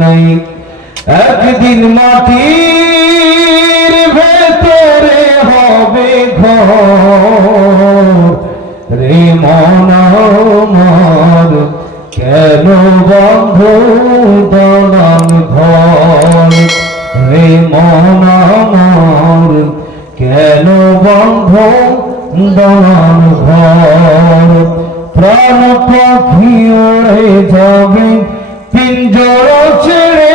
নাই। একদিন মাটির ভেতরে হবে ঘর। রে মন আমার, কেন বন্ধ দলান ঘর? রে মন আমার, কেন বন্ধ দলান ঘর? প্রাণ পাখি ওড়ে যাবে পিঞ্জর ছেড়ে।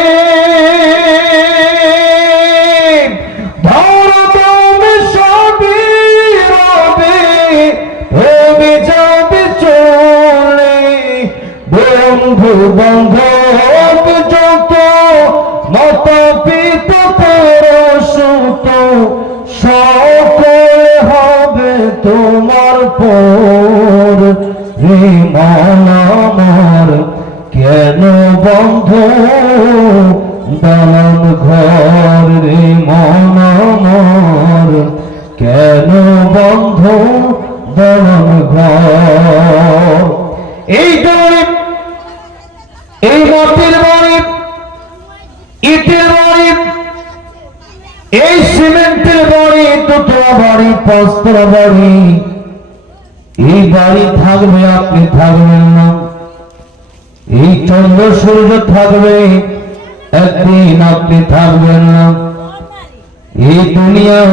বন্ধু বান্ধব যত মত পিত সুত, সকল হবে তোমার পর। রে মন আমার কেন বন্ধ? দালান ঘর রে মন আমার কেন বন্ধ? দালান ঘর। এই দৌড়ে এই মাটির বাড়ি, ইটের বাড়ি, এই সিমেন্টের বাড়ি দুতলা বাড়ি, পাঁচতলা বাড়ি। এই বাড়ি থাকবে, আপনি থাকবেন না। এই চন্দ্র সূর্য থাকবে, একদিন আপনি থাকবেন না। এই দুনিয়ার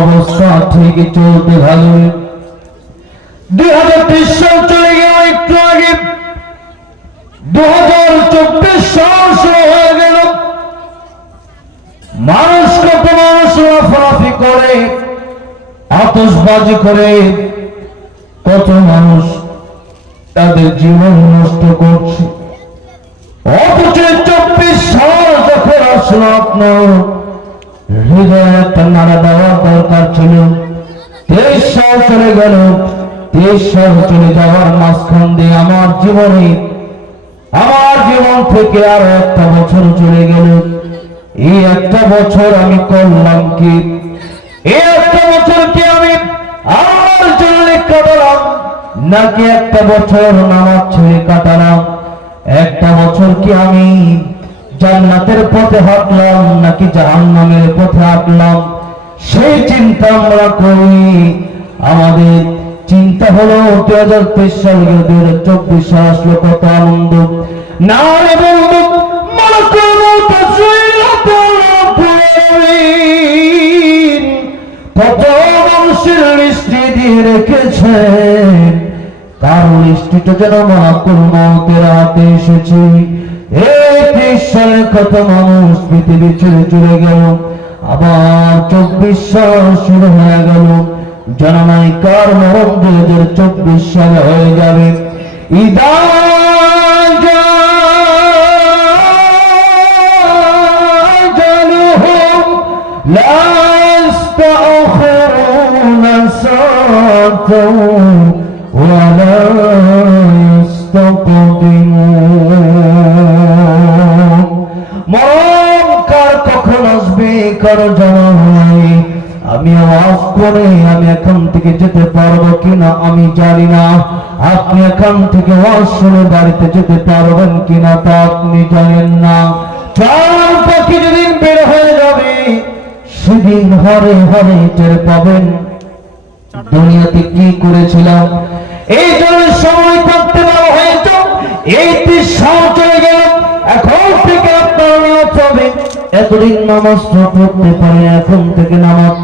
অবস্থা ঠিক চলতে থাকবে। দুই হাজার তেইশ সাল চলে গেল একটু আগে। দু হাজার চব্বিশ সাল শুরু হয়ে গেল। মানুষ কত মানুষ লাফালাফি করে আতসবাজি করে। কত মানুষ তাদের জীবন নষ্ট করছে অথচ চব্বিশ সাল যখন আপনার হৃদয়ে একটা দেওয়ার দরকার ছিল। তেইশ চলে গেল, তেইশ চলে যাওয়ার মাঝখান দিয়ে আমার জীবনে, আমার জীবন থেকে আরও একটা বছর চলে গেল। এই একটা বছর আমি করলাম কি? এই একটা বছর কি আমি আমার জন্য কাটালাম, নাকি একটা বছর নামাজ ছেড়ে কাটালাম? একটা বছর কি আমি জান্নাতের পথে হাঁটলাম নাকি জাহান্নামের পথে হাঁটলাম? সেই চিন্তা আমরা করি। আমাদের চিন্তা হলো দুই হাজার তেইশ সাল দুই হাজার চব্বিশ সাল আসলো কত আনন্দ। না কত মানুষের লিস্টি দিয়ে রেখেছে কারও লিস্টিটা যেন মালাকুল মউতের হাতে এসেছে। এই তেইশ সালে কত মানুষ পৃথিবী ছেড়ে চলে গেল আবার চব্বিশ সাল শুরু হয়ে গেল জানানাই কার মরণ দুই হাজার চব্বিশ সালে হয়ে যাবে ইদা جاء لا يستأخرون ساعة ولا يستقدمون কারও জানা নাই আমি আওয়াজ করে আমি এখান থেকে যেতে পারব কিনা আমি জানি না। আপনি এখান থেকে শুনে বাড়িতে যেতে পারবেন কিনা তা আপনি জানেন না। বের হয়ে যাবে, সেদিন হরে হরে টের পাবেন। দুনিয়াতে কি করেছিলাম? এই জন্য সময় থাকতে বলা হয়েছে। এই চলে গেল এখন এতদিন নামাজ পড়তে পারে এখন থেকে নামাজ